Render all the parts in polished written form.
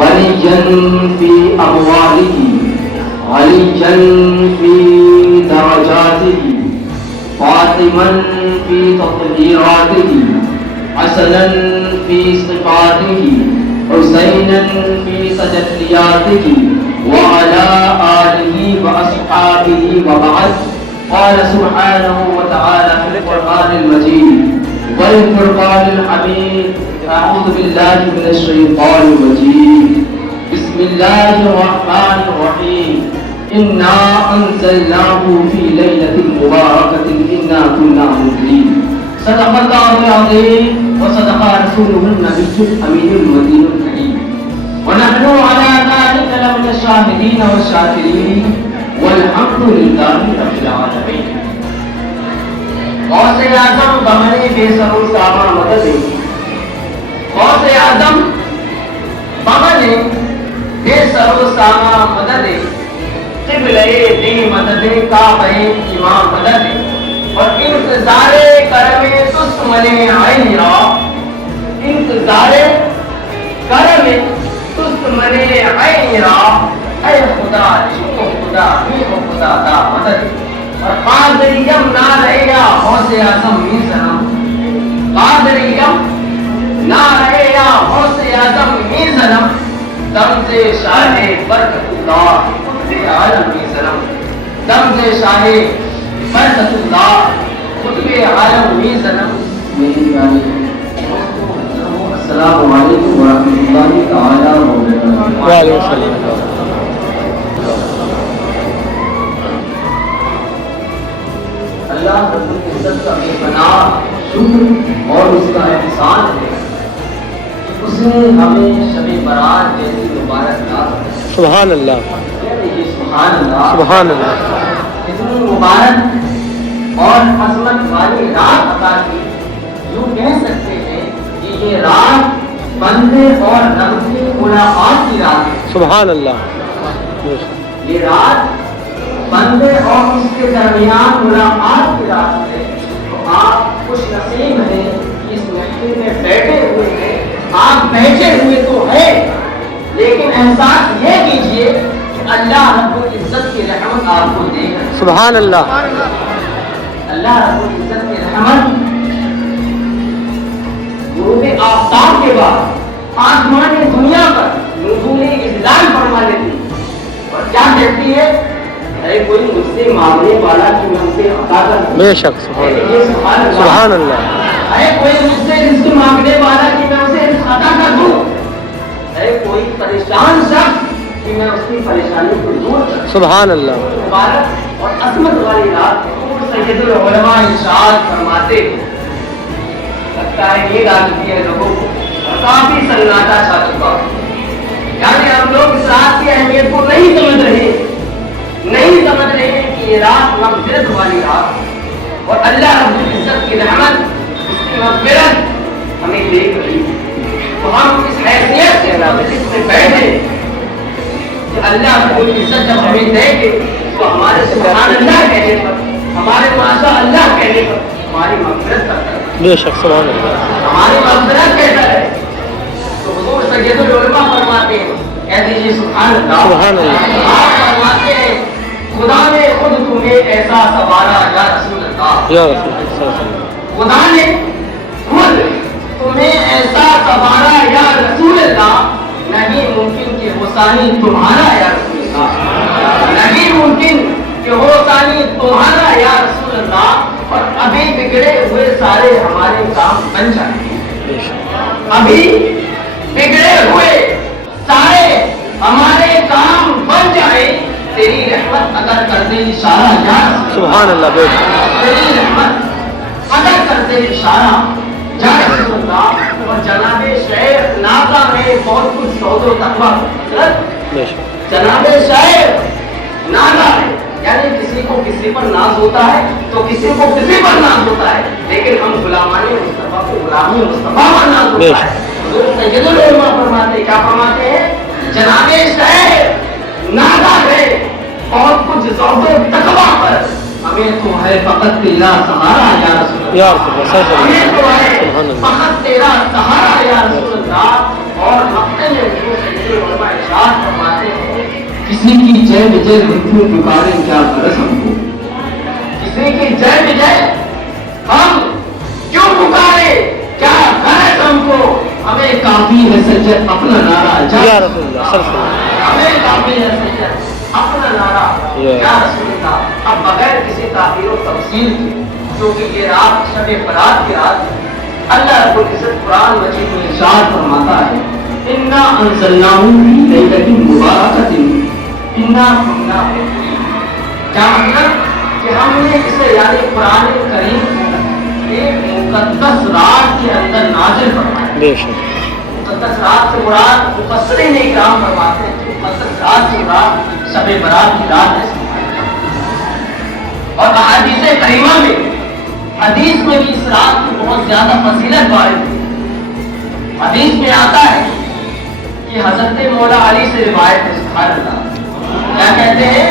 غنيا في أمواله عليا في درجاته فاطما في تطهيراته حسنا في صفاته حسينا في تجلياته وعلى آله وأصحابه وبعد. قال سبحانه وتعالى في القرآن المجيد والفرقان الحميد أعوذ بالله من الشيطان الرجيم بسم الله الرحمن الرحيم إنا أنزلناه في ليلة مباركة إنا كنا منذرين. صدق الله العظيم وصدق رسوله النبي الأمين المدين الكريم ونحن على ذلك لمن الشاهدين والشاكرين والحمد لله رب العالمين. غوث اعظم بمنے بے سر و ساما مدد. غوث اعظم بمنے بے سر و ساما مدد. قبلہ دی مدد کعبہ امام مدد. اور انتظار کرم تس منے عین را. انتظار کرم تس منے عین را. اے خدا چھو خدا ہو خدا دا مدد. اور قادریم نہ رہے گا غوث اعظم میزنم. قادریم نہ رہے گا غوث اعظم میزنم. دمز شاہ برکت اللہ خطب عالم میزنم. دمز شاہ برکت اللہ خطب عالم میزنم. السلام علیکم ورحمۃ اللہ تعالی وبرکاتہ. وعلیکم السلام. اللہ رب العزت کا بے پناہ شکر اور اس کا احسان ہے کہ اس نے ہمیں شب برات جیسی مبارک رات. سبحان اللہ. سبحان اللہ. سبحان اللہ. اتنی مبارک اور عظمت والی رات عطا کی. یوں کہہ سکتے ہیں کہ یہ رات بندے اور رب کی ملاقات کی رات ہے. سبحان اللہ. یہ رات بندے اور اس کے درمیان ملاقات کی رات ہے. تو آپ خوش نصیب ہیں اس محفل میں بیٹھے ہوئے ہیں. آپ بیٹھے ہوئے تو ہیں لیکن احساس یہ کیجئے کہ اللہ رب العزت کی رحمت آپ کو دے گا. سبحان اللہ. اللہ رب العزت کی رحمت غروب آفتاب کے بعد آسمان دنیا پر نزول اذلال فرما لیتی اور کیا کہتی ہے؟ اے کوئی مجھ سے مانگنے والا کہ میں اسے عطا کر دوں. بے شک. سبحان اللہ. سبحان اللہ. اے کوئی مجھ سے رزق مانگنے والا کہ میں اسے رزق عطا کر دوں. اے کوئی پریشان شخص کہ میں اس کی پریشانی کو دور کر دوں. سبحان اللہ. مبارک اور عظمت والی رات سید العلماء ارشاد فرماتے ہیں. لگتا ہے یہ رات بھی ہے لوگوں کو اور کافی سناٹا چھا چکا. یعنی ہم لوگ اس رات کی اہمیت کو نہیں سمجھ رہے ہیں کہ یہ رات مغفرت والی رات اور اللہ رب العزت کی رحمت اس کی مغفرت ہمیں دیکھ رہی ہے. تو ہم اس حیثیت سے اس میں بیٹھے کہ اللہ رب العزت جب ہمیں دے گے تو ہمارے سبحان اللہ کہنے پر ہمارے ماشاء اللہ کہنے پر ہماری مغفرت کرتا ہے. بے شک. سبحان اللہ. ہماری مغفرت کہتا ہے. تو حضور سید العلماء فرماتے ہیں کہہ دیجیے سبحان اللہ. سبحان اللہ. آپ فرماتے ہیں خدا نے خود تمہیں ایسا سوارا یا رسول اللہ. یا رسول اللہ. خدا نے خود تمہیں ایسا سوارا یا رسول اللہ. نہیں ممکن کہ وہ ثانی تمہارا یا رسول اللہ. نہیں ممکن کہ وہ ثانی تمہارا یا رسول اللہ. اور ابھی بگڑے ہوئے سارے ہمارے کام بن جائیں. ابھی بگڑے ہوئے سارے ہمارے کام بن جائیں. تیری رحمت اگر کر دے اشارہ یا سبحان اللہ. بے شک. تیری رحمت اگر کر دے اشارہ یا رسول اللہ. اور جناب شیخ ناقہ میں بہت کچھ سود و تقویٰ. بے شک. جناب شیخ ناقہ ہے یعنی کسی کو کسی پر ناز ہوتا ہے تو کسی کو کسی پر ناز ہوتا ہے. لیکن ہم غلامان مصطفیٰ کو غلامی مصطفیٰ پر ناز ہوتا ہے. حضور سید العلماء فرماتے کیا فرماتے ہیں؟ جناب شیخ ناقہ ہے بہت کچھ ذوق و تقویٰ پر. ہمیں تو ہے فقط تیرا سہارا یا رسول اللہ. ہمیں تو ہے فقط تیرا سہارا یا رسول اللہ. اور مقتل किसी की जय विजय हम क्यों पुकारे, क्या गरज हमको, किसी की जय विजय हम क्यों पुकारे, क्या गरज हमको, हमें काफी है सज्जन अपना नारा, या रसूलुल्लाह सल्लल्लाहु हमें काफी है सज्जन अपना नारा, या रसूलुल्लाह। अब बगैर किसी ताक़ीर और तफसील के, क्योंकि ये रात शब बरात की रात, अल्लाह रब्बुल इज्जत कुरान मजीद में इरशाद फरमाता है, इन्ना अंज़लनाहु फी लैलतिन मुबारकतिन इन्ना कुन्ना मुरसिलीन। क्या मतलब कि हमने इसे यानी कुरान करीम को एक मुक़द्दस रात के अंदर नाज़िल फरमाया। बेशक मुक़द्दस रात से मुराद मुफस्सिरीन इकराम फरमाते हैं कि मुक़द्दस रात से मुराद शब बरात की रात है। और अहादीस करीमा में, हदीस में भी इस रात की बहुत ज्यादा फजीलत वारिद है। हदीस में आता है कि हजरत मौला अली से रिवायत है, सुभान अल्लाह, क्या कहते हैं,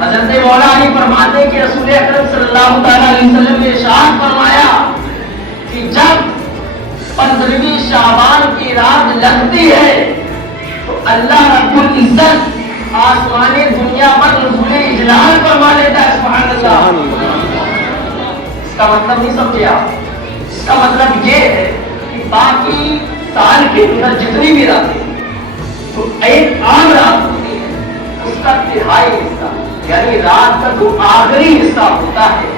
हजरत मौला अली फरमाते हैं कि रसूल अकरम सल्लल्लाहु अलैहि वसल्लम ने इरशाद फरमाया कि जब 15वीं शाबान की रात लगती है तो अल्लाह रब्बुल इज्जत आसमाने दुनिया पर नुज़ूल इजलाल फरमा लेता है, सुभान अल्लाह। इसका मतलब नहीं समझे आप, इसका मतलब ये है कि बाकी साल के अंदर जितनी भी रातें, तो एक आम रात होती है, उसका तिहाई हिस्सा यानी रात का जो आखिरी हिस्सा होता है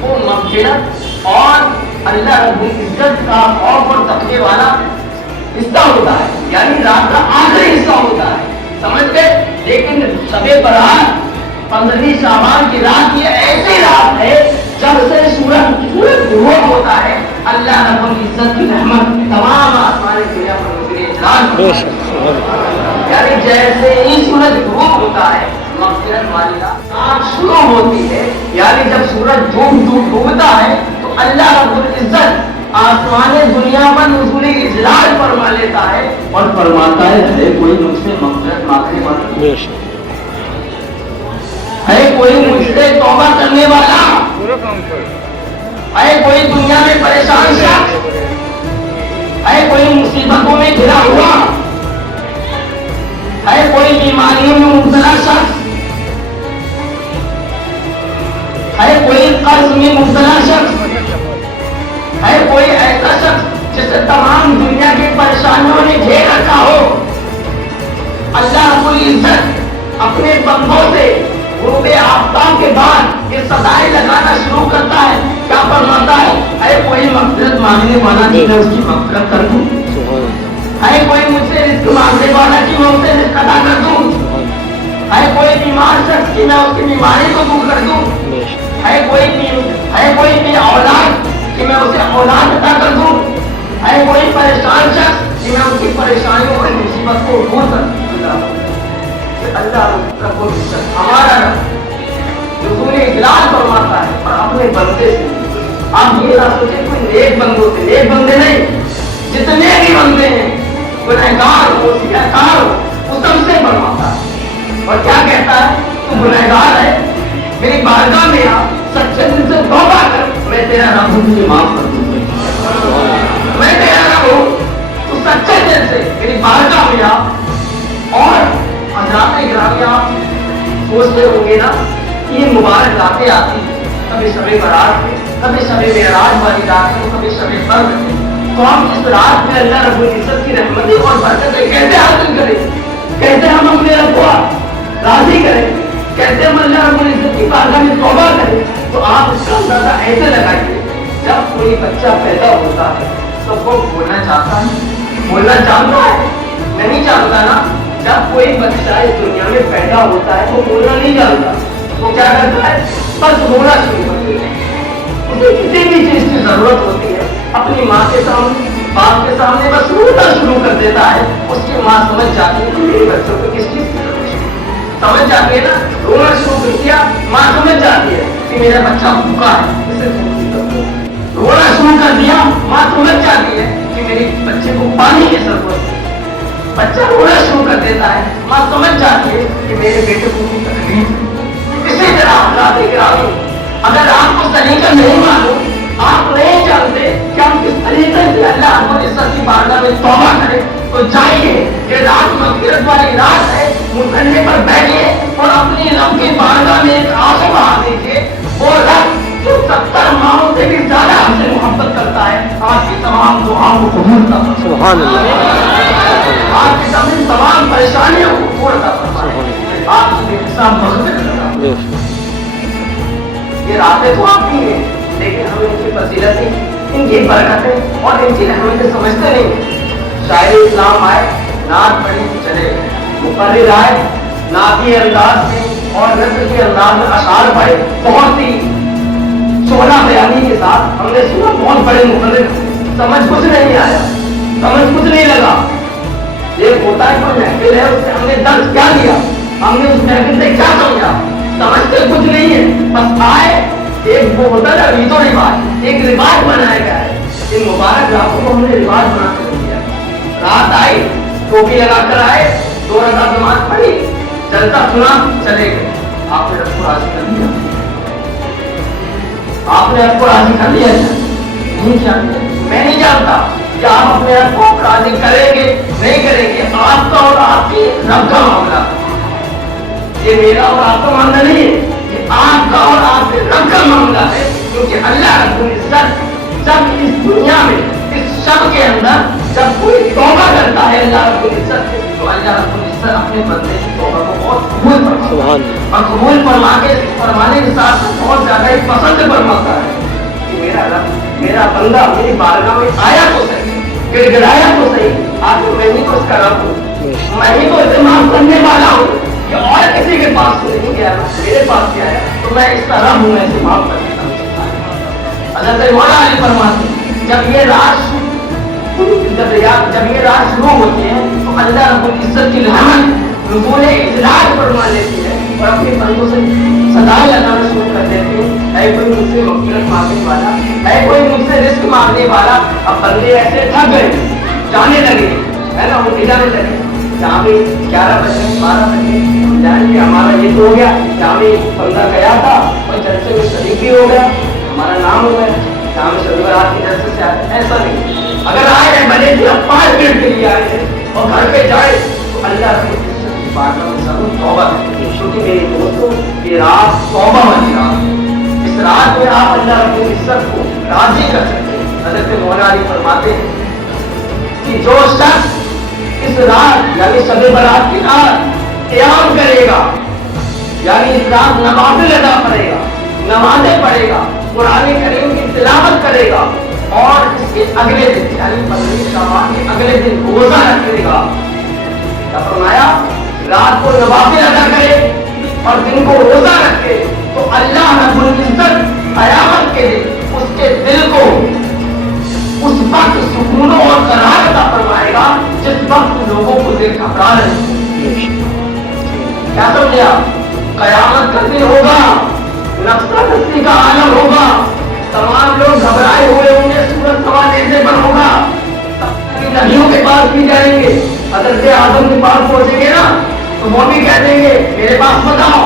वो मग़फ़िरत और अल्लाह रब्बुल इज्जत का खौफ और तक़वे वाला हिस्सा होता है, यानी रात का आखिरी हिस्सा होता है, समझ गए। लेकिन शबे बरात 15वीं शाबान की रात ये ऐसी रात है जब से सूरज गुरूब होता है, अल्लाह रब्बुल इज्जत की रहमत तमाम आसमान दुनिया पर नुज़ूल इजलाल, यानी जैसे ही सूरज गुरूब होता है मग़फ़िरत वाली रात शुरू होती है, यानी जब सूरज डूबता है तो अल्लाह रब्बुल इज्जत आसमाने दुनिया पर नुज़ूल इजलाल फरमा लेता है और फरमाता है कोई मुझसे मग़फ़िरत मांगने वाला, है कोई मुझसे तौबा करने वाला, है कोई दुनिया में परेशान शख्स, है कोई मुसीबतों में घिरा हुआ, है कोई बीमारियों में मुब्तला शख्स, है कोई कर्ज में मुब्तला शख्स, है कोई ऐसा शख्स जिसे तमाम दुनिया की परेशानियों ने घेर रखा हो, अल्लाह रब्बुल इज्जत अपने बंदों से गुरूब आफ्ताब के बाद ये सदाएं लगाना शुरू करता है। क्या फरमाता है, अरे कोई मग़फ़िरत मांगने वाला कि मैं उसकी मग़फ़िरत कर दूं, अरे कोई मुझसे रिज़्क़ मांगने वाला कि मैं उसे रिज़्क़ अता कर दूं, अरे कोई बीमार शख्स की मैं उसकी बीमारी को दूर कर दूं, है कोई भी औलाद कि मैं उसे औलाद अता कर दूं, है कोई परेशान शख्स कि मैं उसकी परेशानियों और मुसीबत को दूर कर दूं। अल्लाह रब्बुल इज्जत हमारा नुज़ूल इजलाल फरमाता है और अपने बंदे से, आप ये ना सोचें कोई नेक बंदों से, नेक बंदे नहीं, जितने भी बंदे हैं गुनहगार हो सियाकार हो वो सबसे फरमाता है। और क्या कहता है, तू गुनहगार है, मेरी बारगाह में आ, सच्चे दिल से तौबा कर, मैं तेरा रब हूं, तुझे माफ कर दूंगा, मैं तेरा रब हूं, तू सच्चे दिल से मेरी बारगाह में आ। और हज़रात गिरामी आप सोचते होंगे ना कि ये मुबारक रातें आती हैं, कभी शब बरात में, कभी शब मेराज वाली रात में, कभी शब क़द्र में, तो हम इस रात में अल्लाह रब्बुल इज्जत की रहमतें और बरकतें कैसे हासिल करें, कैसे हम अपने रब को राज़ी करें, कैसे हम अल्लाह रब्बुल इज्जत की बारगाह में तौबा करें। तो आप इसका अंदाजा ऐसे लगाइए, जब कोई बच्चा पैदा होता है तो वो बोलना चाहता है, बोलना जानता है, नहीं जानता ना। जब कोई बच्चा इस दुनिया में पैदा होता है वो बोलना नहीं जानता, वो क्या करता है, बस रोना शुरू कर देता है। उसे किसी भी चीज की जरूरत होती है, अपनी माँ के सामने, बाप के सामने बस रोना शुरू कर देता है। उसकी माँ समझ जाती है कि मेरे बच्चों को किस चीज की जरूरत है, समझ जाती है ना, रोना शुरू कर दिया, माँ समझ जाती है कि मेरा बच्चा भूखा है, इसे रोना शुरू कर दिया, माँ समझ जाती है कि मेरे बच्चे को पानी की जरूरत है, बच्चा रोना शुरू कर देता है, माँ समझ जाती है कि मेरे बेटे को कोई तकलीफ है। इसी तरह अगर आपको तरीका नहीं मालूम, आप नहीं जानते कि हम किस तरीके से अल्लाह रब्बुल इज्जत की बारगाह में तौबा करें, तो जाइए, ये रात मग़फ़िरत वाली रात है, मुसल्ले पर में एक आंसू बहा दीजिए। वो रब जो 70 माओं से भी ज्यादा हमसे मोहब्बत करता है, आपकी तमाम दुआओं को कबूल करता है। सुभान अल्लाह, आपकी तमाम परेशानियों को पूरा करता है। आपकी बेहिसाब मग़फ़िरत करता है। ये रातें तो आपकी हैं, लेकिन हम इनकी फजीलतें, इनकी बरकतें और इनकी रहमतें समझते नहीं। शायरी इस्लाम आए, नात पढ़ी चले, मुक़र्रिर आए, नाती अंदाज में और नस्ल के अंदाज में अशार पढ़े, बहुत ही सोना बयानी के साथ हमने सुना। बहुत बड़े मुक़र्रिर, समझ कुछ नहीं आया, समझ कुछ नहीं लगा। ये होता है कोई महफिल है, उससे हमने दर्ज क्या दिया, हमने उस महफिल से क्या समझा, समझते कुछ नहीं है। बस आए, एक वो होता है रीतो रिवाज, एक रिवाज बनाया गया है। इन मुबारक रातों को हमने रिवाज बना कर दिया। रात आई, टोपी लगाकर आए, 2 रकात नमाज पढ़ी, चलता सुना, चले गए। आपने रब को राजी कर दिया, आपने रब को राजी कर दिया। नहीं जानते, मैं नहीं जानता कि आप अपने रब को राजी करेंगे नहीं करेंगे। आपका और आपकी रब का मामला, ये मेरा और आपका मामला नहीं है, ये आपका और आपके रब का मामला है। क्योंकि अल्लाह रब्बुल इज्जत जब इस दुनिया में, इस शब के अंदर जब कोई तौबा करता है अल्लाह रब्बुल इज्जत से, तो अल्लाह रब्बुल इज्जत अपने बंदे की तौबा को बहुत कबूल फरमाता है। और कबूल फरमाने के साथ बहुत ज्यादा ही पसंद फरमाता है कि मेरा रब, मेरा बंदा मेरी बारगाह में आया तो सही, गिड़गिड़ाया तो सही, आखिर मैं ही तो उसका रब हूँ, मैं ही तो इसे माफ करने वाला हूँ। ये और किसी के पास तो नहीं गया, मेरे पास क्या है, तो मैं इसका रब हूँ, मैं इसे माफ कर देता हूँ। हज़रत मौला अली फरमाते हैं, जब ये रात शुरू होती है तो अल्लाह रब्बुल इज्जत की रहमत नुज़ूल इजलाल फरमा लेती है और अपने बंदों से सदाएं लगाना शुरू कर देती है। है कोई मुझसे मग़फ़िरत मांगने वाला, है कोई मुझसे रिस्क मांगने वाला। अब बंदे ऐसे थक गए, जाने लगे, है ना, वो जाने लगे। जहाँ भी 11 बजे 12 बजे जाएंगे, हमारा ये तो हो गया, जहाँ भी बंदा गया था और जलसे में शरीक भी हो गया, हमारा नाम हो गया, जहाँ में शरीक रात की जलसे से आए। ऐसा नहीं, अगर आए हैं भले ही 5 मिनट के लिए आए हैं और घर पे जाए तो अल्लाह की बात में जरूर तौबा करें। क्योंकि मेरे दोस्तों, ये रात तौबा वाली रात है। इस रात में आप अल्लाह की इज्जत को राजी कर सकते हैं। हज़रत मौला अली फरमाते हैं कि जो शख्स इस रात यानी शब बरात की रात क़याम करेगा, यानी इस रात नमाज़ें अदा करेगा, नमाज़ें पढ़ेगा, कुरान करीम की तिलावत करेगा और इसके अगले दिन यानी 15 शाबान के अगले दिन रोजा रखेगा। क्या फरमाया? रात को नवाफिल अदा करे और दिन को रोजा रखे तो अल्लाह रब्बुल इज्जत क़यामत के दिन उसके दिल को उस वक्त सुकून और करार अता फरमाएगा जिस वक्त लोगों को दिल घबरा रहे। क्या समझे आप? क़यामत का दिन होगा, नफ्सा नफ्सी का आलम होगा, तमाम लोग घबराए हुए होंगे, सूरज सवा जैसे पर होगा, नबियों के पास भी जाएंगे, हज़रत आदम के पास पहुंचेंगे ना तो वो भी कह देंगे मेरे पास बताओ,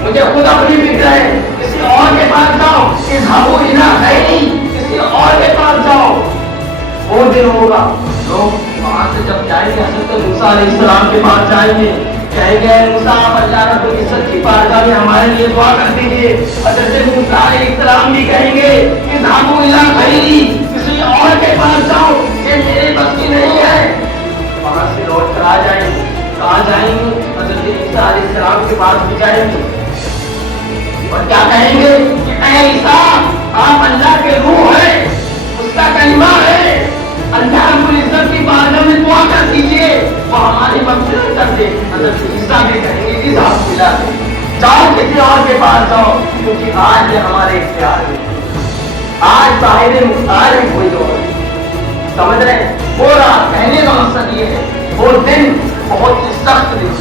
मुझे खुद अपनी फिक्र है, किसी और के पास जाओ, इस हाबू इला है नहीं, किसी और के पास जाओ। वो दिन होगा, लोग वहां से जब जाएंगे हज़रत मूसा अलैहिस्सलाम के पास जाएंगे, कहेंगे मूसा आप अल्लाह रब्बुल इज्जत की बारगाह में हमारे लिए दुआ कर दीजिए। हज़रत मूसा अलैहिस्सलाम भी कहेंगे इस हाबू इला खैरी, किसी और के पास जाओ, ये मेरे बस की नहीं है। वहां से लौट कर आ जाएंगे, कहाँ जाएंगे? हज़रत ईसा अलैहिस्सलाम के पास भी जाएंगे और क्या कहेंगे कि ऐ ईसा आप अल्लाह के रूह है, उसका कलिमा है, अल्लाह रब्बुल इज्जत की बारगाह में दुआ कर दीजिए वो हमारी मग़फ़िरत कर दे। हज़रत ईसा भी कहेंगे इस हासिला से जाओ, किसी और के पास जाओ, क्योंकि आज ये हमारे इख्तियार में, आज साहिब मुख्तार है कोई और। समझ रहे? वो रात कहने का मकसद ये है, वो दिन बहुत ही सख्त दिन